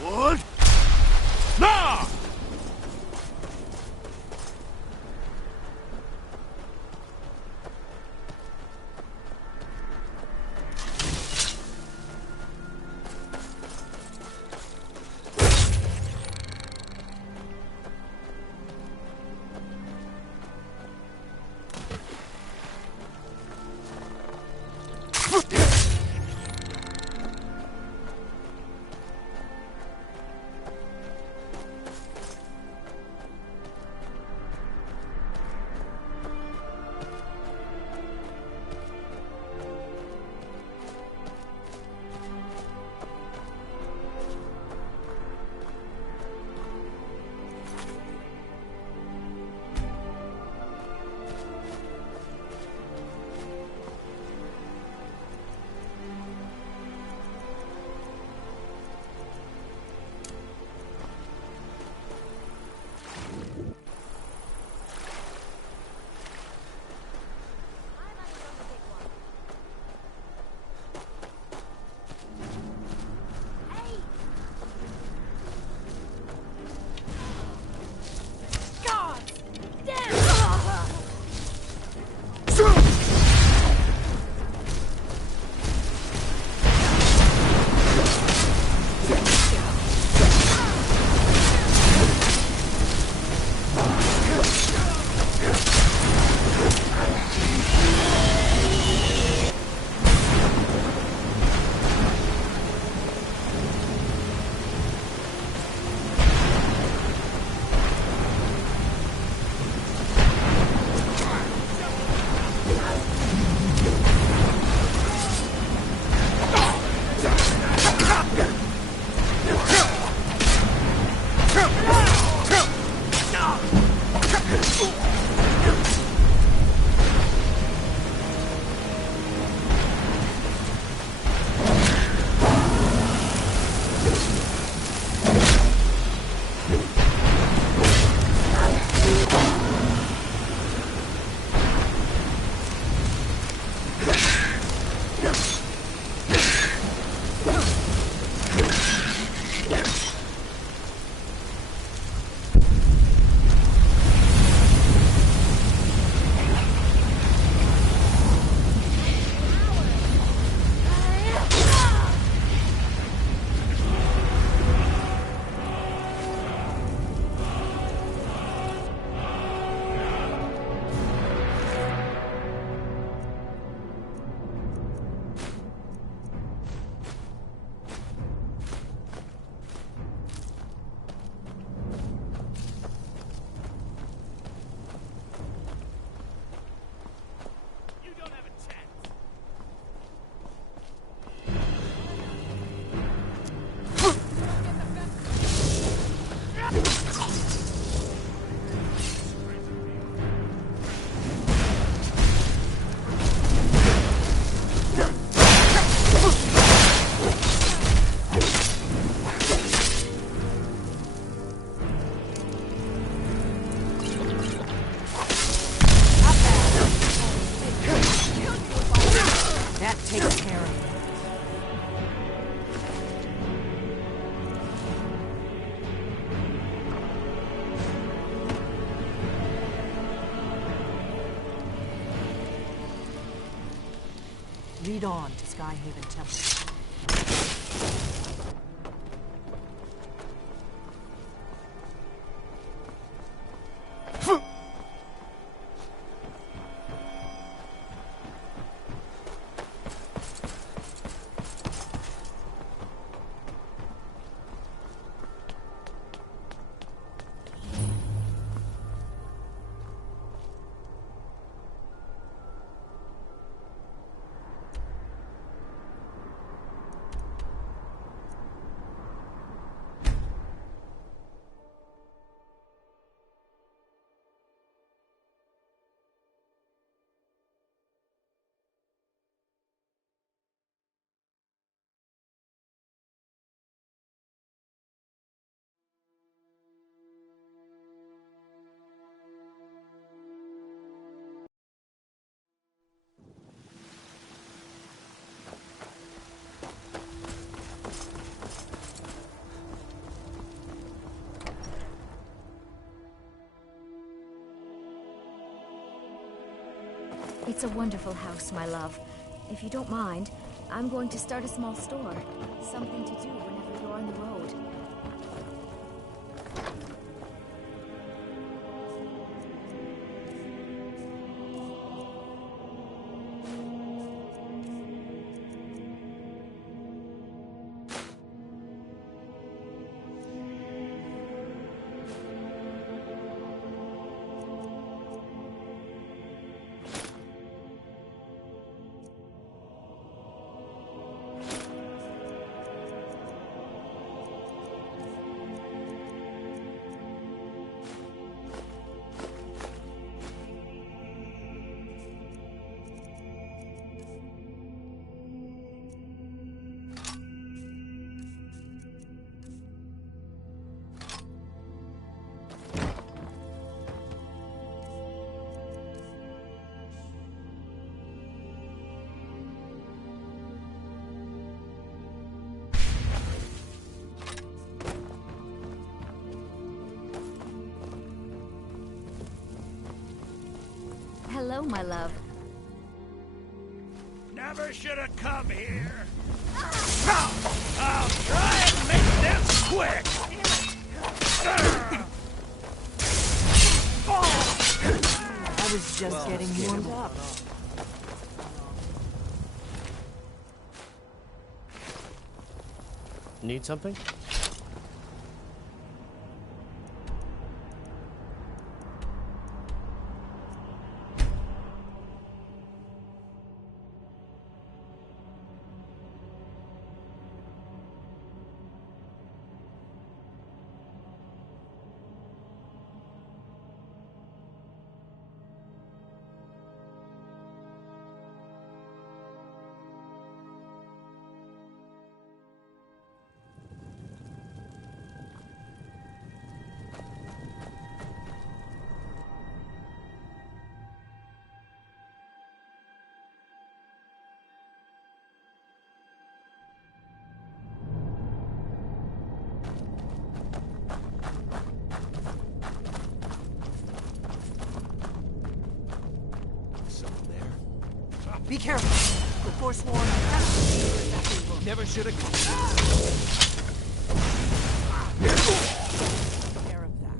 What? Nah! Lead on to Skyhaven Temple. It's a wonderful house, my love. If you don't mind, I'm going to start a small store. Something to do whenever you're on the road. Hello, my love. Never should have come here. I'll try and make this quick. I was just getting warmed up. Need something? Be careful. The Forsworn are Never should have come. care of that.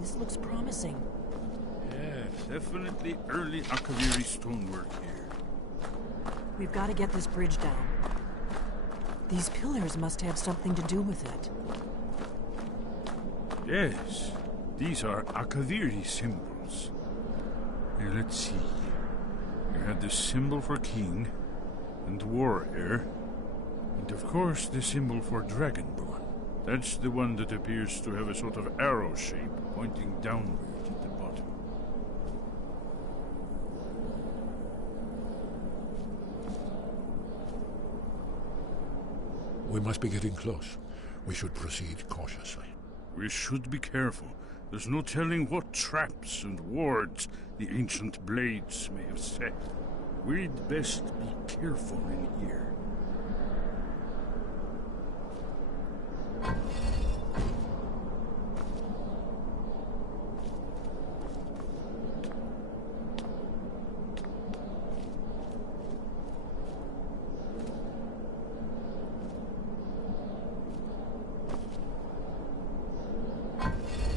This looks promising. Yes, definitely early Akaviri stonework here. We've got to get this bridge down. These pillars must have something to do with it. Yes, these are Akaviri symbols. Here, let's see. You had the symbol for king and warrior, and of course the symbol for dragonborn. That's the one that appears to have a sort of arrow shape pointing downward at the bottom. We must be getting close. We should proceed cautiously. We should be careful. There's no telling what traps and wards the ancient blades may have set. We'd best be careful in here.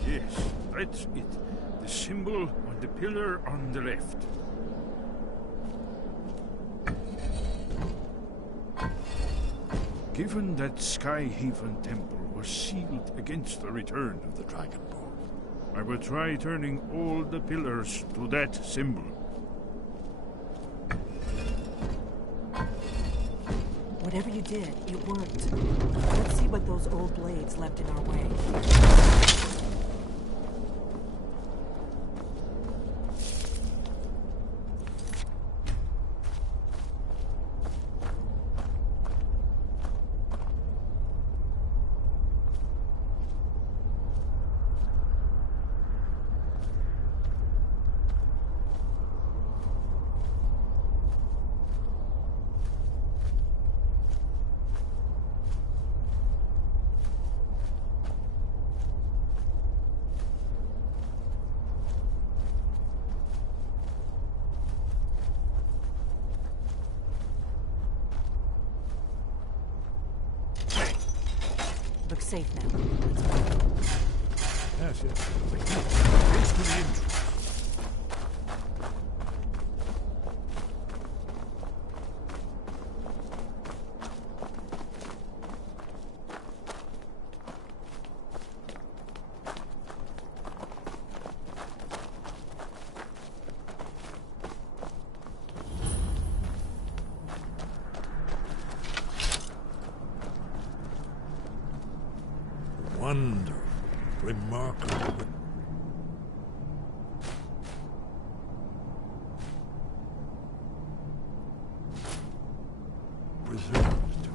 Yes, that's it. The symbol on the pillar on the left. Given that Skyhaven Temple was sealed against the return of the Dragonborn, I will try turning all the pillars to that symbol. What Whatever you did, it worked. Let's see what those old blades left in our way. Looks safe now. Let's go. Yes, yes. Race to the entrance. Wonderful, remarkable. Preserved too.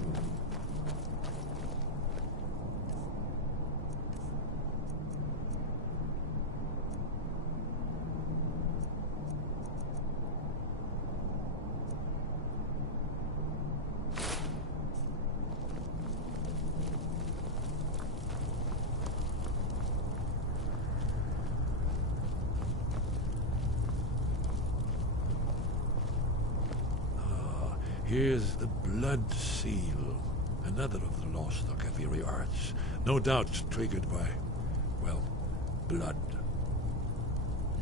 Here's the blood seal, another of the lost Akaviri arts, no doubt triggered by, well, blood.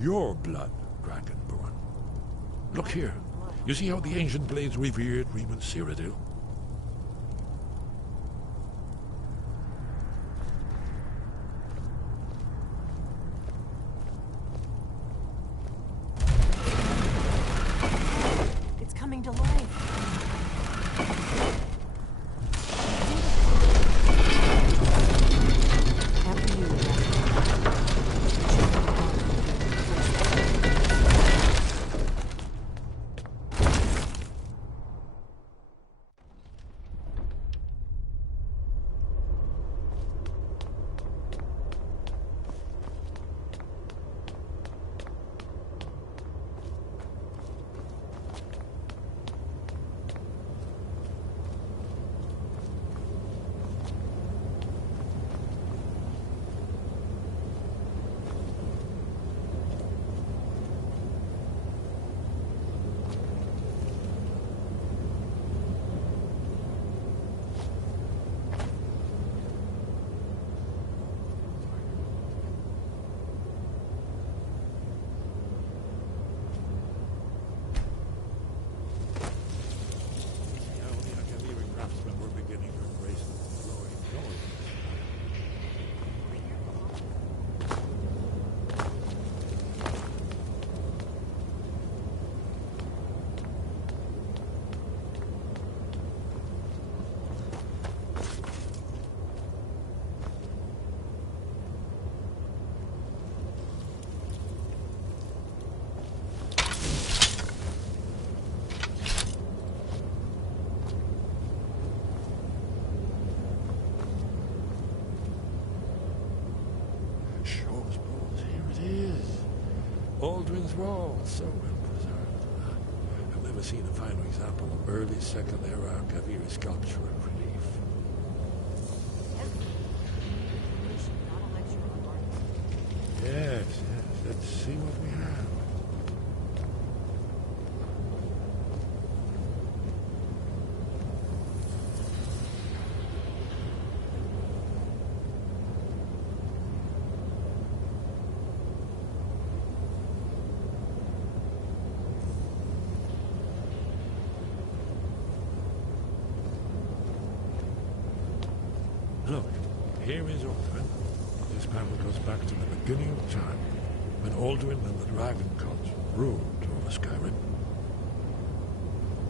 Your blood, Dragonborn. Look here. You see how the ancient blades revered Reman Cyrodiil? It's coming to life. After you, Aldrin's Wall, so well preserved. I've never seen a finer example of early Second Era Kaviri sculpture and relief. Yes, let's see what we have. Look, here is Aldrin. This panel goes back to the beginning of time, when Aldrin and the Dragon Cult ruled over Skyrim.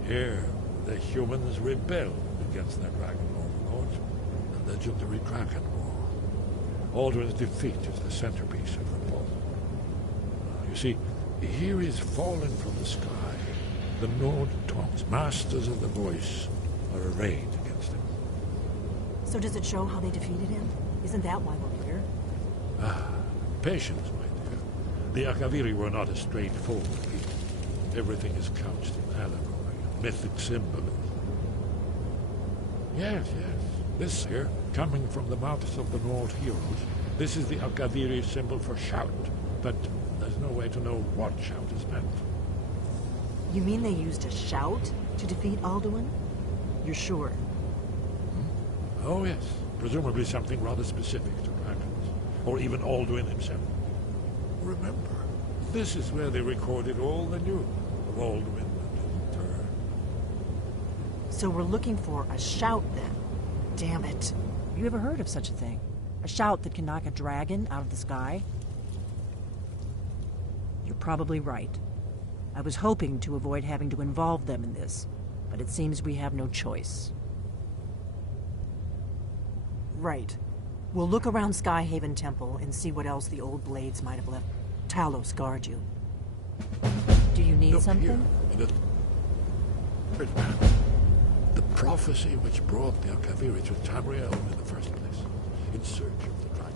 Here, the humans rebelled against their dragon overlord, the legendary Dragon War. Alduin's defeat is the centerpiece of the poem. You see, here is fallen from the sky. The Nord Tongs, masters of the voice, are arrayed against him. So does it show how they defeated him? Isn't that why we're here? Patience, my dear. The Akaviri were not a straightforward people. Everything is couched in allegory, mythic symbolism. Yes. This here, coming from the mouths of the Nord heroes, this is the Akaviri symbol for shout. But there's no way to know what shout is meant. You mean they used a shout to defeat Alduin? You're sure? Oh, yes. Presumably something rather specific to dragons. Or even Alduin himself. Remember, this is where they recorded all the news of Alduin and his return. So we're looking for a shout, then? Damn it. You ever heard of such a thing? A shout that can knock a dragon out of the sky? You're probably right. I was hoping to avoid having to involve them in this, but it seems we have no choice. Right. We'll look around Skyhaven Temple and see what else the old blades might have left. Talos guard you. Do you need Look something? Here. The prophecy which brought the Akaviri to Tamriel in the first place, in search of the dragon.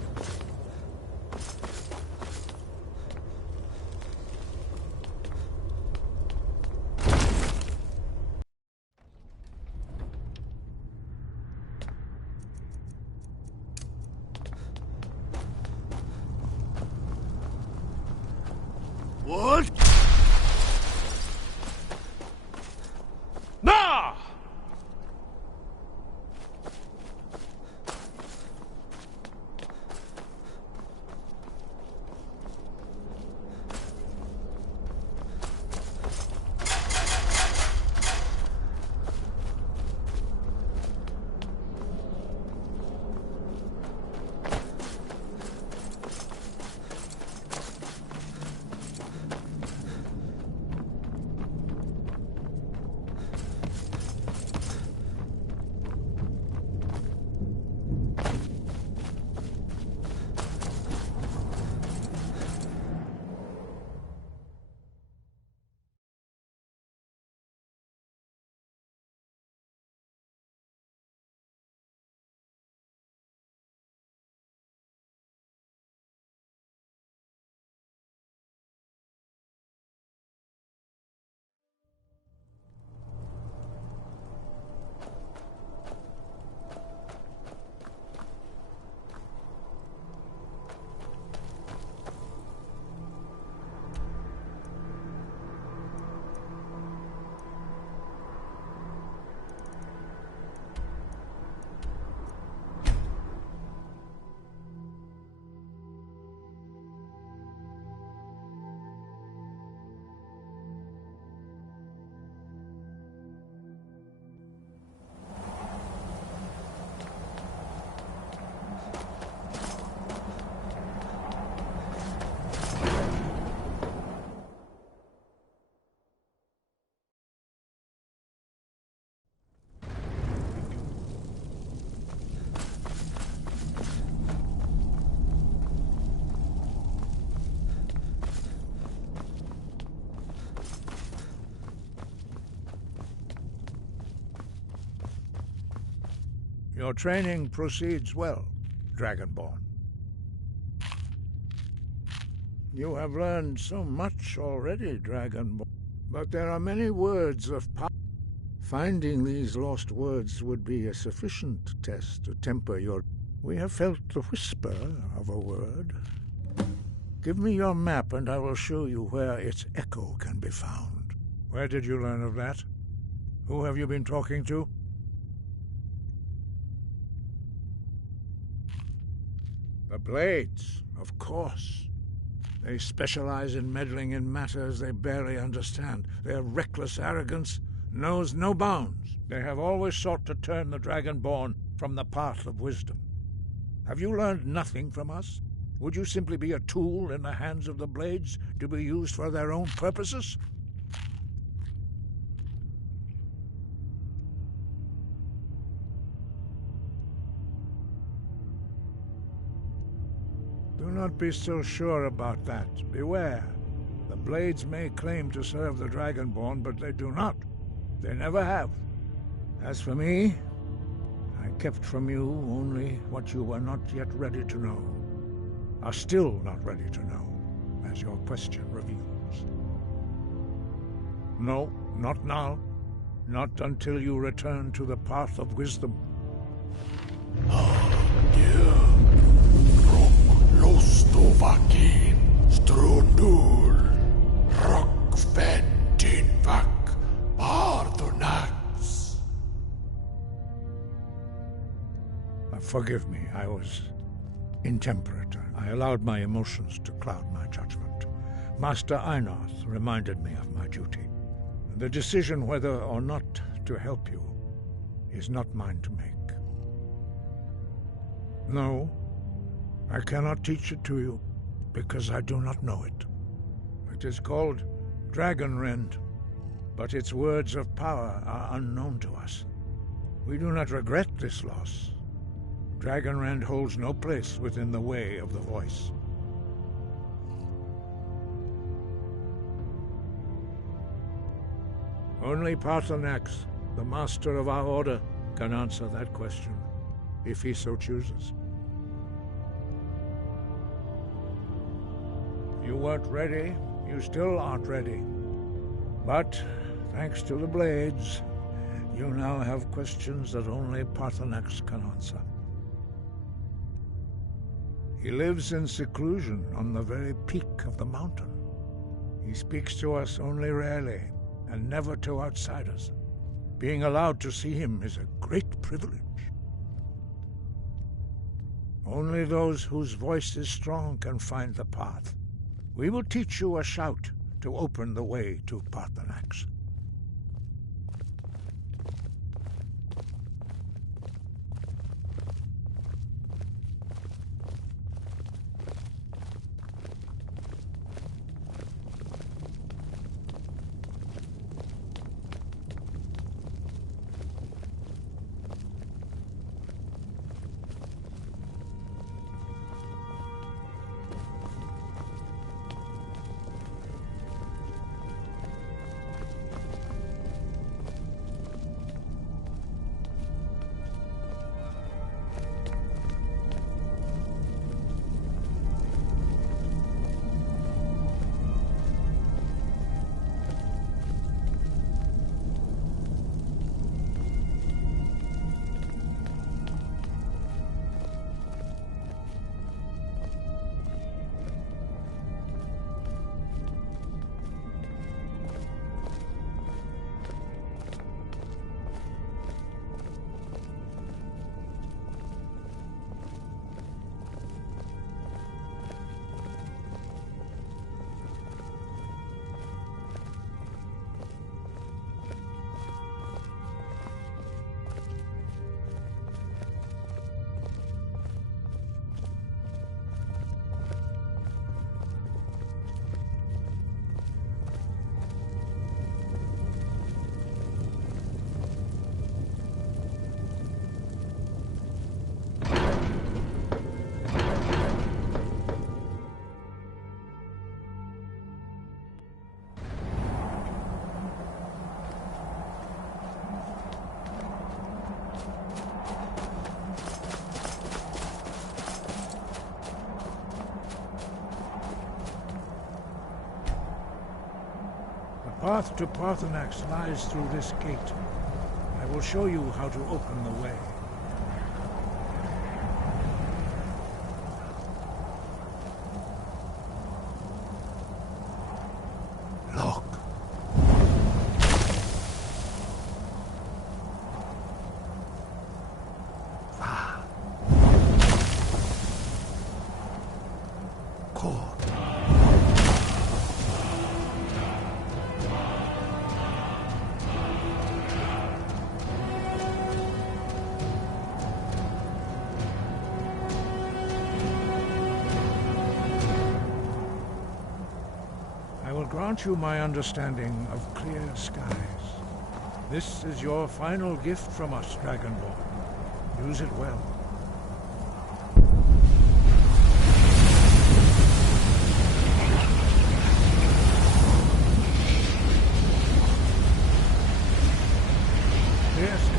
What? Nah! Your training proceeds well, Dragonborn. You have learned so much already, Dragonborn. But there are many words of power. Finding these lost words would be a sufficient test to temper your... We have felt the whisper of a word. Give me your map and I will show you where its echo can be found. Where did you learn of that? Who have you been talking to? The Blades, of course. They specialize in meddling in matters they barely understand. Their reckless arrogance knows no bounds. They have always sought to turn the Dragonborn from the path of wisdom. Have you learned nothing from us? Would you simply be a tool in the hands of the Blades to be used for their own purposes? not be so sure about that. Beware. The blades may claim to serve the Dragonborn, but they do not. They never have. As for me, I kept from you only what you were not yet ready to know. Are still not ready to know, as your question reveals. No, not now. Not until you return to the path of wisdom. Lostovakin, Strundul, Rockfettinvak, Pardonax. Forgive me, I was intemperate. I allowed my emotions to cloud my judgment. Master Einarth reminded me of my duty. The decision whether or not to help you is not mine to make. No, I cannot teach it to you, because I do not know it. It is called Dragonrend, but its words of power are unknown to us. We do not regret this loss. Dragonrend holds no place within the way of the voice. Only Parthenax, the master of our order, can answer that question, if he so chooses. You weren't ready. You still aren't ready. But, thanks to the blades, you now have questions that only Parthenax can answer. He lives in seclusion on the very peak of the mountain. He speaks to us only rarely, and never to outsiders. Being allowed to see him is a great privilege. Only those whose voice is strong can find the path. We will teach you a shout to open the way to Parthenax. The path to Parthenax lies through this gate. I will show you how to open the way. Look. Grant you my understanding of clear skies. This is your final gift from us, Dragonborn. Use it well.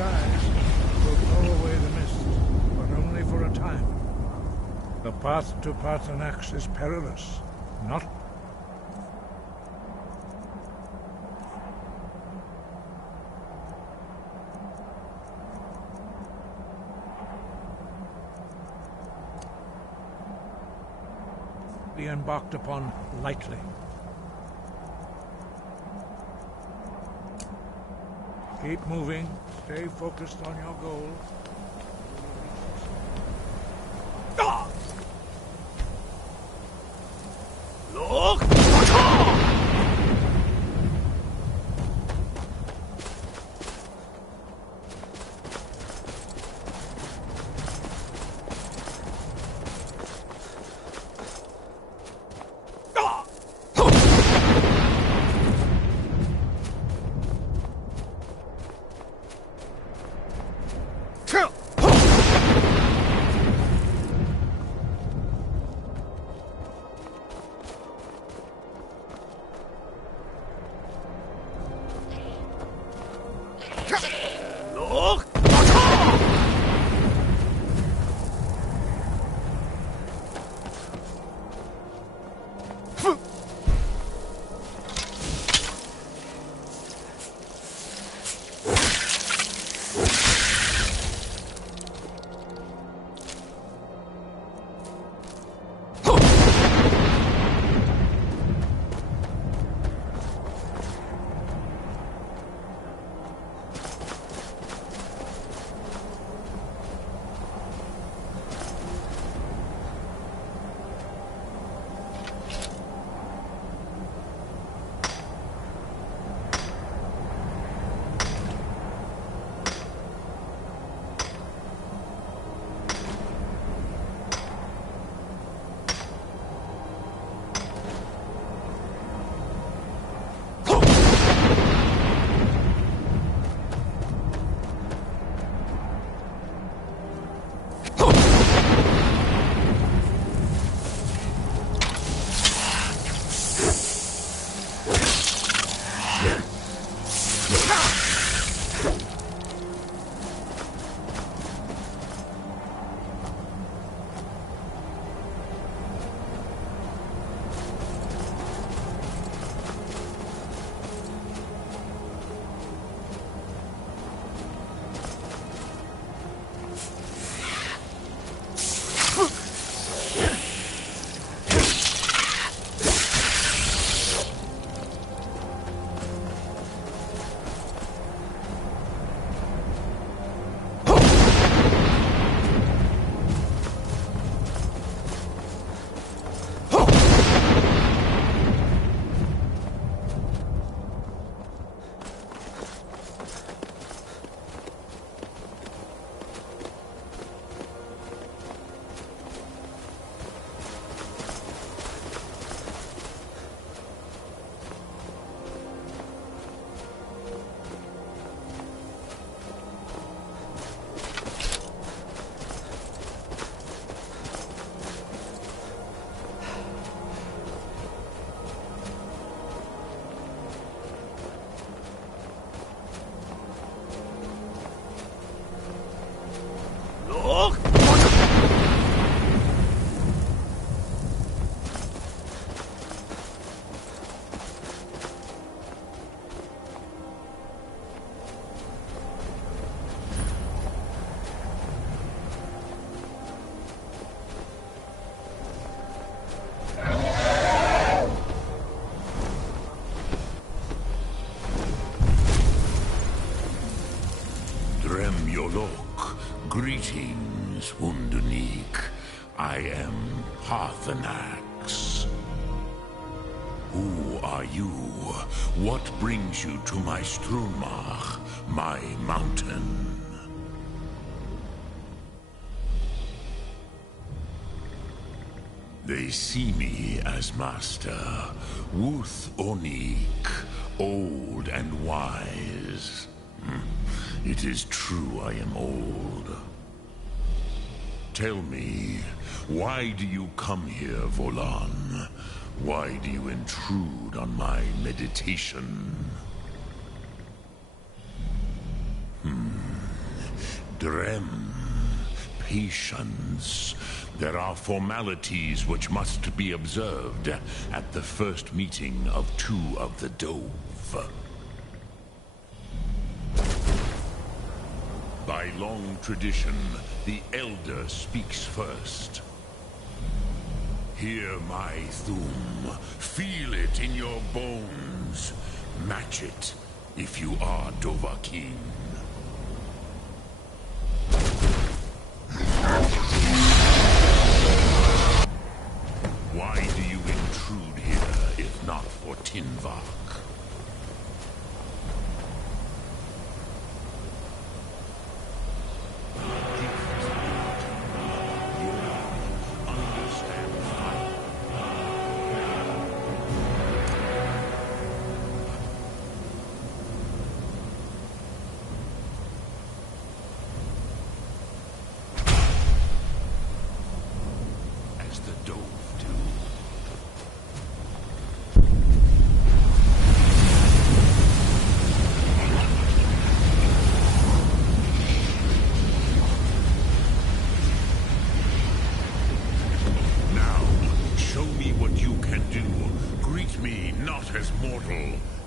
skies will blow away the mist, but only for a time. The path to Paarthurnax is perilous, not be embarked upon lightly. Keep moving. Stay focused on your goal. Look! Greetings, Undunique. I am Paarthurnax. Who are you? What brings you to my Strunmach, my mountain? They see me as master, Wuth Onik, old and wise. It is true I am old. Tell me, why do you come here, Volan? Why do you intrude on my meditation? Drem. Patience. There are formalities which must be observed at the first meeting of two of the Dove. By long tradition, the Elder speaks first. Hear my Thum. Feel it in your bones. Match it if you are Dovahkiin. Why do you intrude here if not for Tinvak?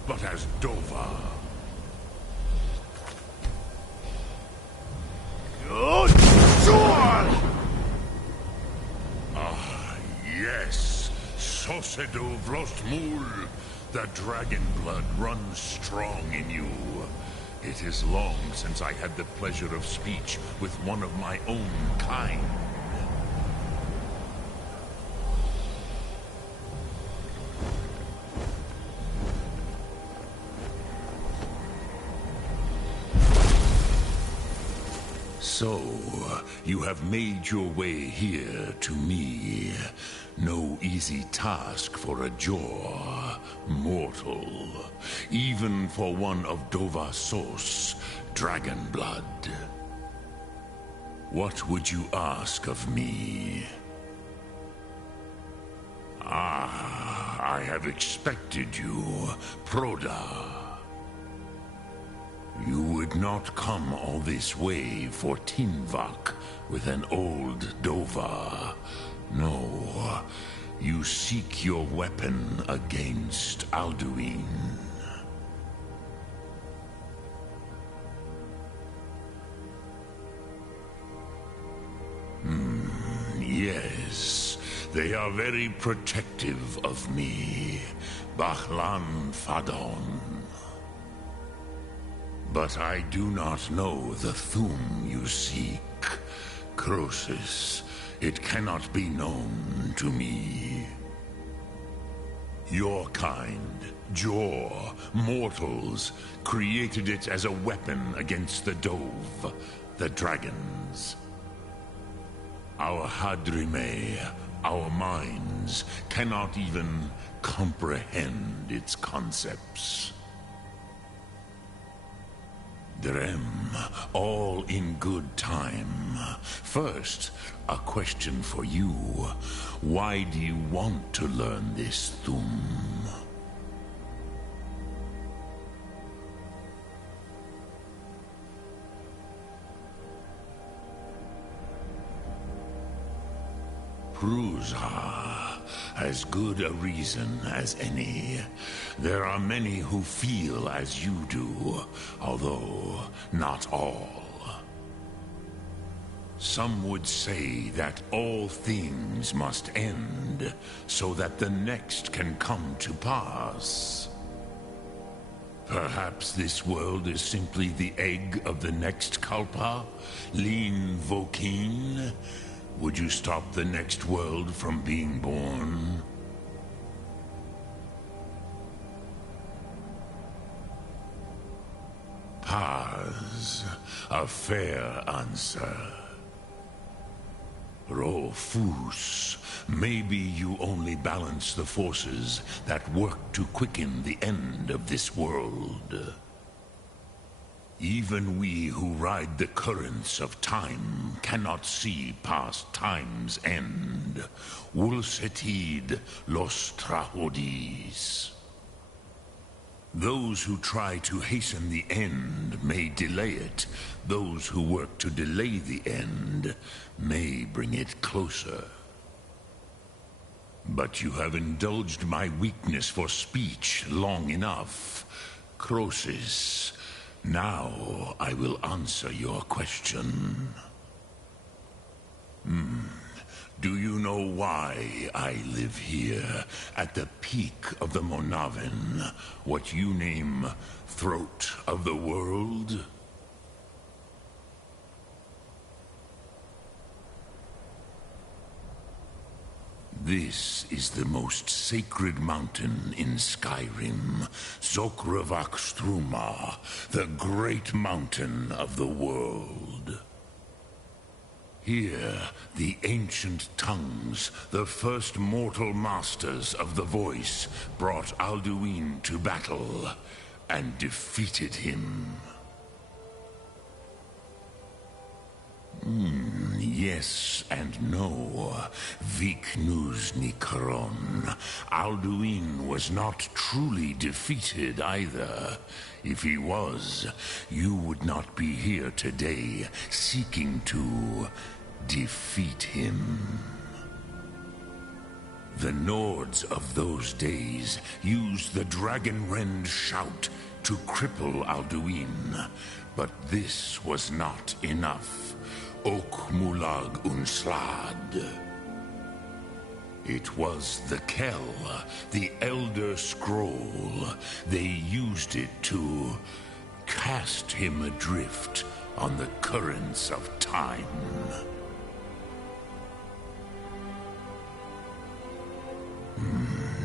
But as Dova. Ah, yes. Sosedo Vlostmul. The dragon blood runs strong in you. It is long since I had the pleasure of speech with one of my own kind. So, you have made your way here to me. No easy task for a Jor, mortal. Even for one of Dovahsos, dragon blood. What would you ask of me? Ah, I have expected you, Proda. You would not come all this way for Tinvak with an old Dova. No, you seek your weapon against Alduin. Yes, they are very protective of me, Bahlan Fadon. But I do not know the Thum you seek. Croesus, it cannot be known to me. Your kind, Jor, mortals, created it as a weapon against the Dove, the dragons. Our Hadrime, our minds, cannot even comprehend its concepts. Drem, all in good time. First, a question for you. Why do you want to learn this Thum? Prusa, as good a reason as any. There are many who feel as you do, although not all. Some would say that all things must end, so that the next can come to pass. Perhaps this world is simply the egg of the next Kalpa, Lin Vokin. Would you stop the next world from being born? Paz, a fair answer. Rofus, maybe you only balance the forces that work to quicken the end of this world. Even we who ride the currents of time cannot see past time's end. Wulsetid los trahodis. Those who try to hasten the end may delay it. Those who work to delay the end may bring it closer. But you have indulged my weakness for speech long enough. Croesus, now I will answer your question. Do you know why I live here, at the peak of the Monavin, what you name Throat of the World? This is the most sacred mountain in Skyrim, Zokravakstruma, the great mountain of the world. Here, the ancient tongues, the first mortal masters of the voice, brought Alduin to battle and defeated him. Yes and no. Viknus Nikaron. Alduin was not truly defeated either. If he was, you would not be here today seeking to defeat him. The Nords of those days used the Dragonrend shout to cripple Alduin, but this was not enough. Ok Mulag Unslad. It was the Kell, the Elder Scroll. They used it to cast him adrift on the currents of time.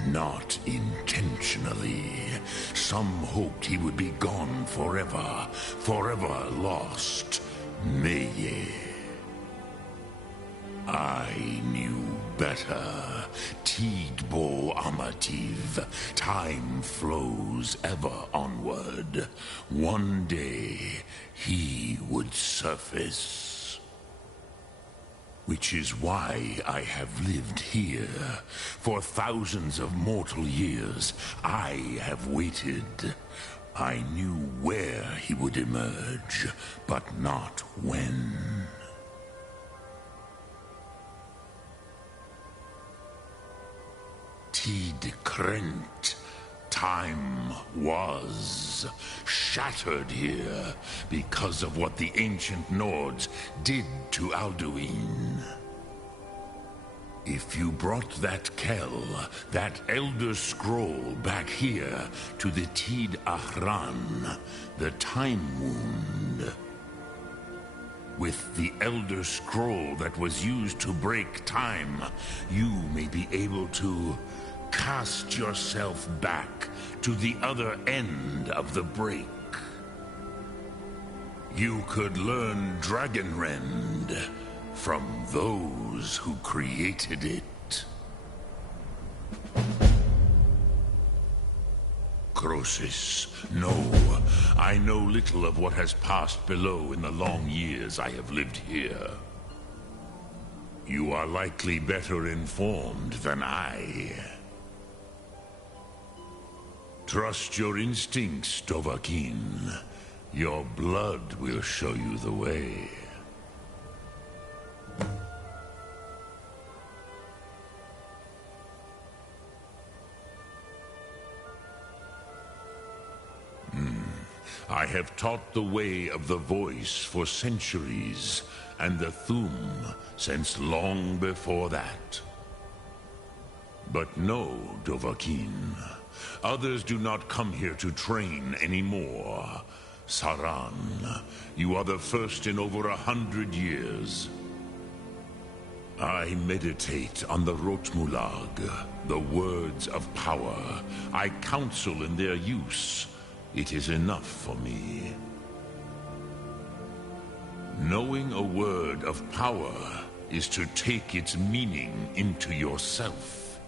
Not intentionally. Some hoped he would be gone forever, forever lost. Meye. I knew better. Tidbo Amativ. Time flows ever onward. One day, he would surface. Which is why I have lived here. For thousands of mortal years, I have waited. I knew where he would emerge, but not when. Tid Krent. Time was shattered here because of what the ancient Nords did to Alduin. If you brought that Kell, that Elder Scroll back here to the Tid Ahran, the Time Wound, with the Elder Scroll that was used to break time, you may be able to cast yourself back to the other end of the break. You could learn Dragonrend from those who created it. Croesus, no. I know little of what has passed below in the long years I have lived here. You are likely better informed than I. Trust your instincts, Dovahkiin. Your blood will show you the way. I have taught the way of the voice for centuries, and the Thum since long before that. But no, Dovahkiin. Others do not come here to train anymore. Saran, you are the first in over 100 years. I meditate on the Rotmulag, the words of power. I counsel in their use. It is enough for me. Knowing a word of power is to take its meaning into yourself.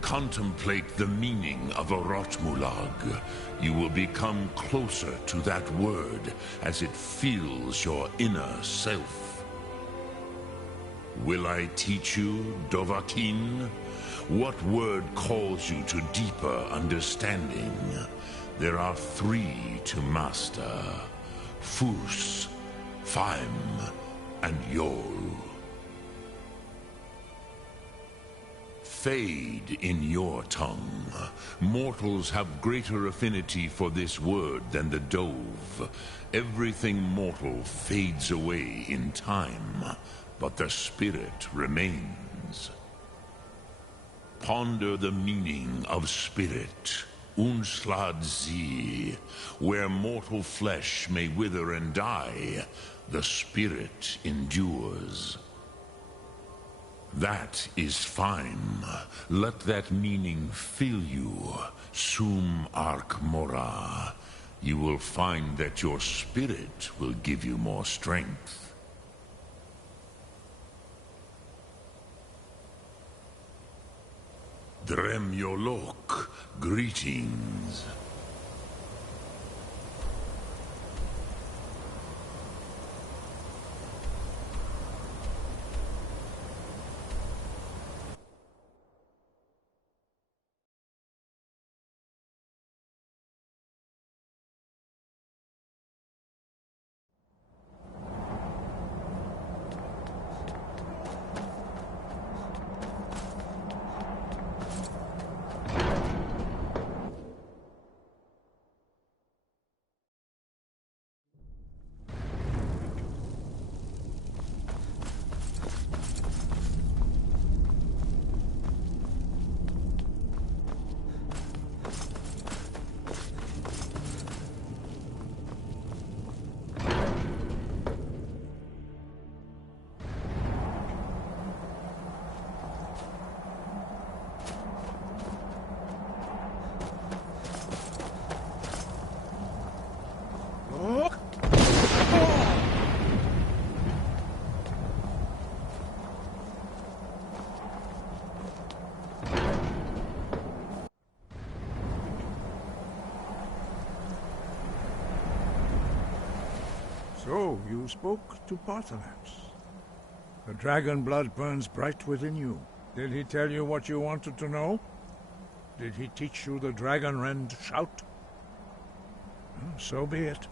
Contemplate the meaning of a Rotmulag. You will become closer to that word as it fills your inner self. Will I teach you, Dovahkiin? What word calls you to deeper understanding? There are 3 to master. Fus, Faim, and Yol. Fade in your tongue. Mortals have greater affinity for this word than the Dove. Everything mortal fades away in time, but the spirit remains. Ponder the meaning of spirit. Unslad Zi. Where mortal flesh may wither and die, the spirit endures. That is fine. Let that meaning fill you. Sum Ark Mora. You will find that your spirit will give you more strength. Drem Yolok, greetings. So, you spoke to Parthanax. The dragon blood burns bright within you. Did he tell you what you wanted to know? Did he teach you the dragon rend shout? Well, so be it.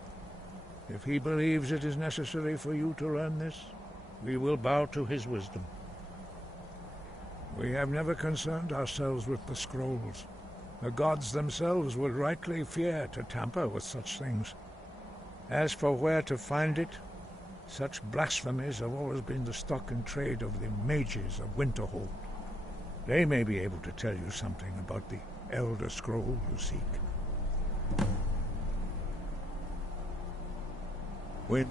If he believes it is necessary for you to learn this, we will bow to his wisdom. We have never concerned ourselves with the scrolls. The gods themselves would rightly fear to tamper with such things. As for where to find it, such blasphemies have always been the stock and trade of the mages of Winterhold. They may be able to tell you something about the Elder Scroll you seek. When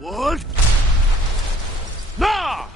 What? Nah!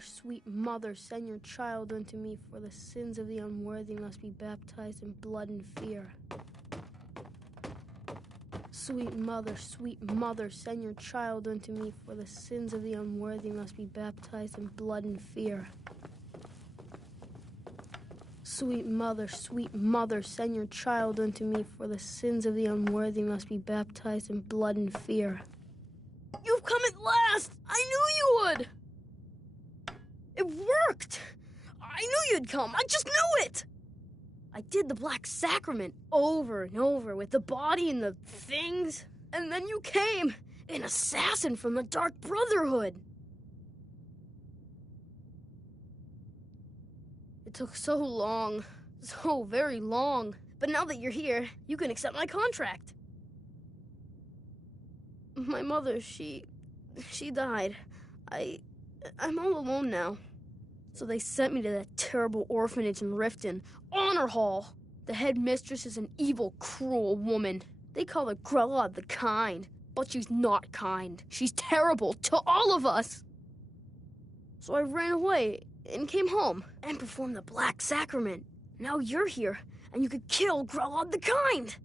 sweet mother, send your child unto me, for the sins of the unworthy must be baptized in blood and fear. Sweet mother, send your child unto me, for the sins of the unworthy must be baptized in blood and fear. Sweet mother, send your child unto me, for the sins of the unworthy must be baptized in blood and fear. You've come at last! I knew you would! It worked! I knew you'd come! I just knew it! I did the Black Sacrament over and over with the body and the things, and then you came, an assassin from the Dark Brotherhood. It took so long, so very long, but now that you're here, you can accept my contract. My mother, she died. I'm all alone now. So they sent me to that terrible orphanage in Riften, Honor Hall. The headmistress is an evil, cruel woman. They call her Grella the Kind, but she's not kind. She's terrible to all of us. So I ran away and came home and performed the Black Sacrament. Now you're here, and you could kill Grella the Kind.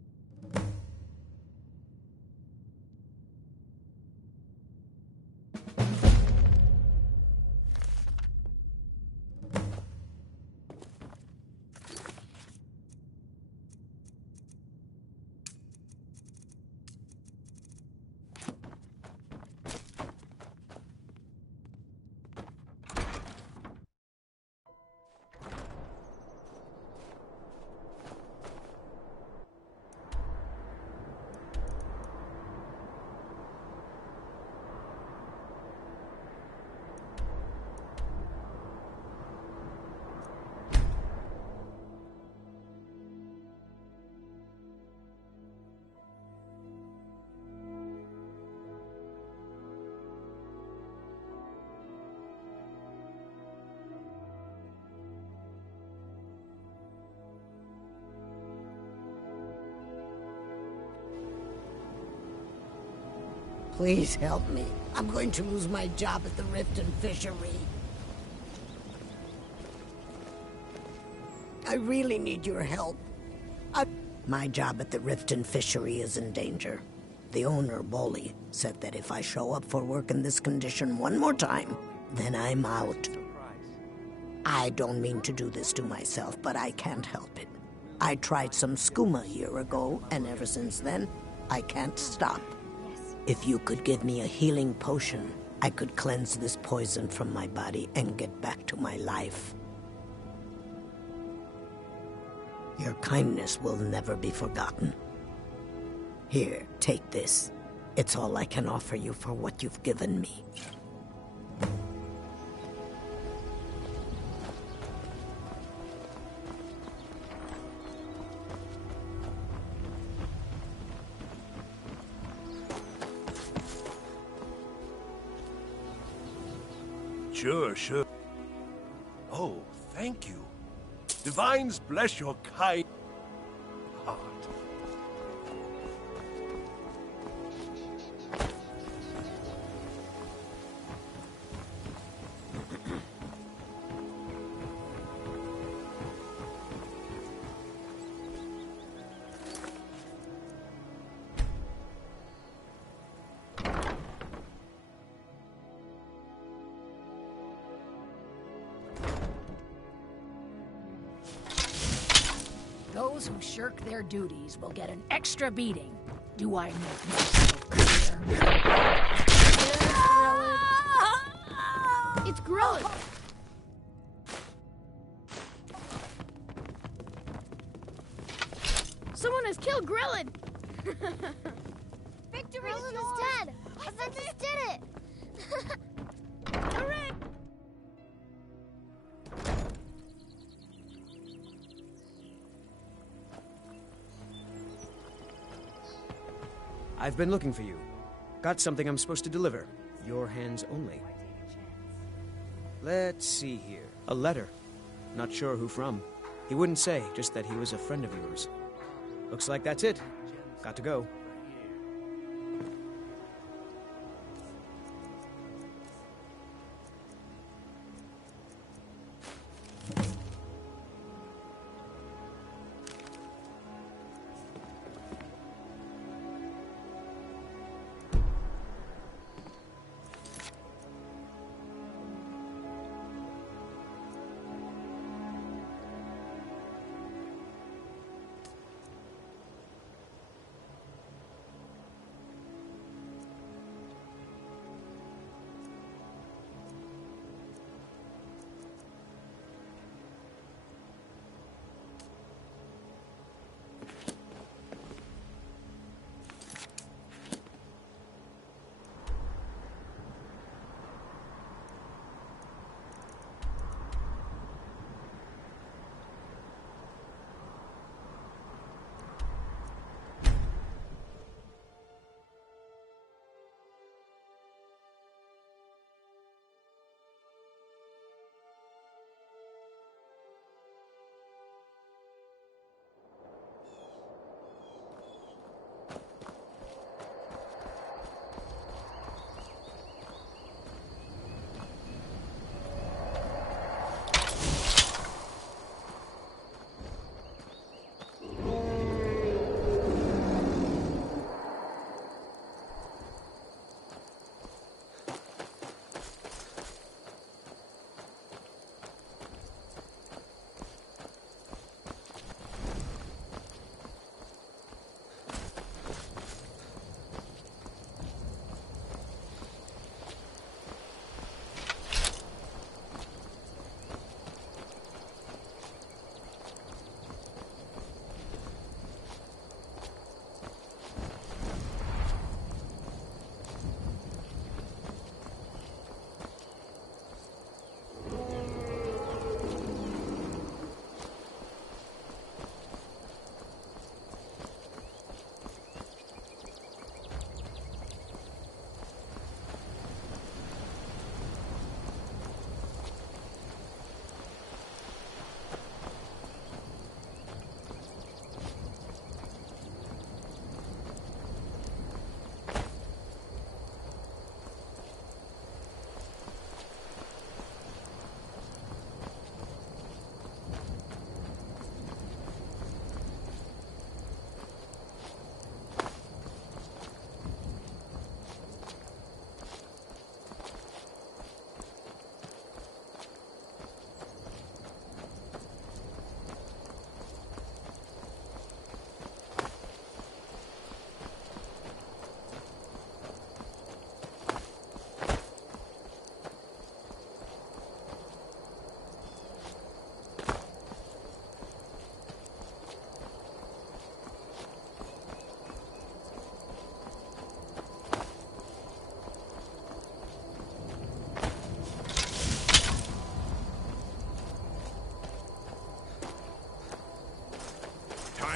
Please help me. I'm going to lose my job at the Riften Fishery. I really need your help. My job at the Riften Fishery is in danger. The owner, Bolly, said that if I show up for work in this condition one more time, then I'm out. I don't mean to do this to myself, but I can't help it. I tried some skooma a year ago, and ever since then, I can't stop. If you could give me a healing potion, I could cleanse this poison from my body and get back to my life. Your kindness will never be forgotten. Here, take this. It's all I can offer you for what you've given me. Sure. Oh, thank you. Divines bless your kind heart. Those who shirk their duties will get an extra beating. Do I make myself clear? It's Grella. Someone has killed Grellin! Victory is dead! Aventus did it! Hooray! I've been looking for you. Got something I'm supposed to deliver. Your hands only. Let's see here. A letter. Not sure who from. He wouldn't say, just that he was a friend of yours. Looks like that's it. Got to go.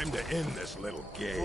Time to end this little game.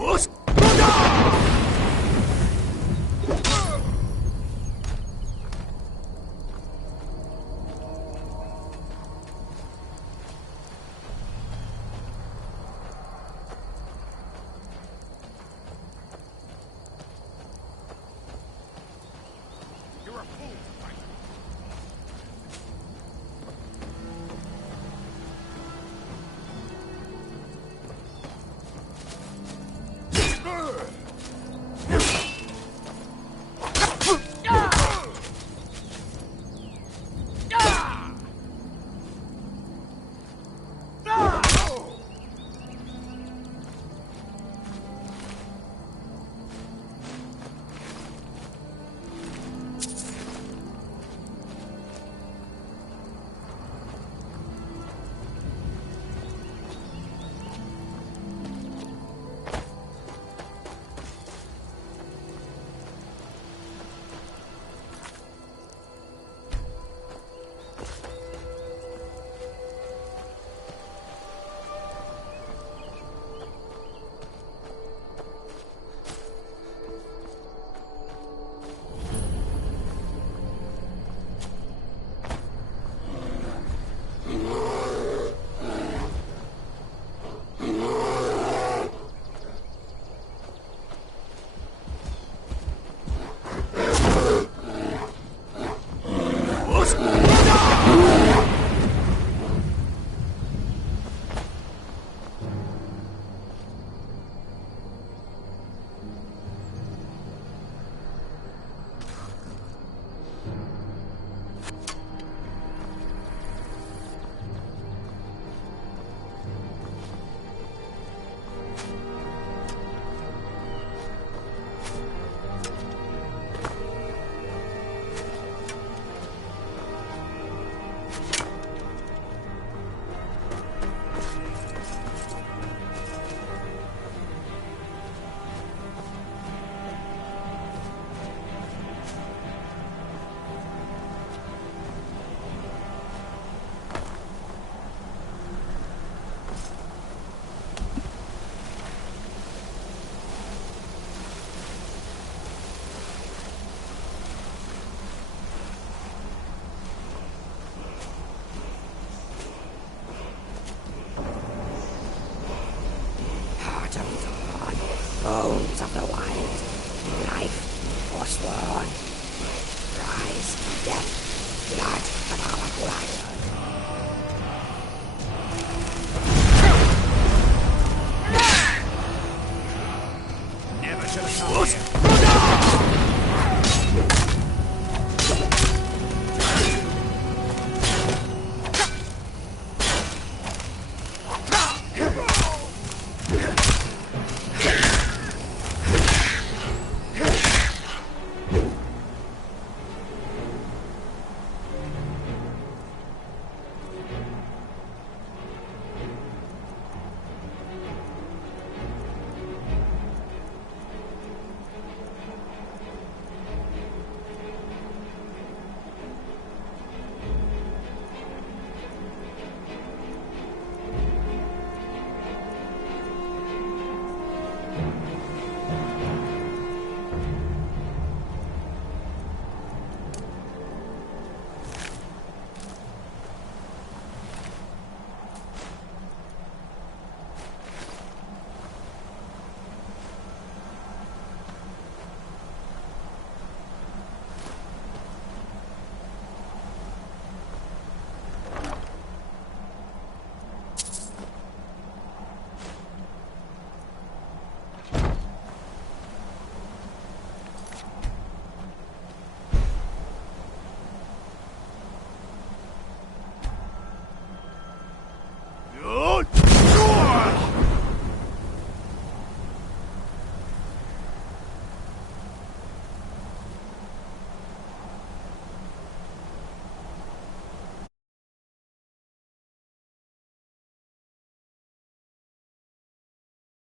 Bones of the wild, life forsworn, rise, death, blood of our warriors.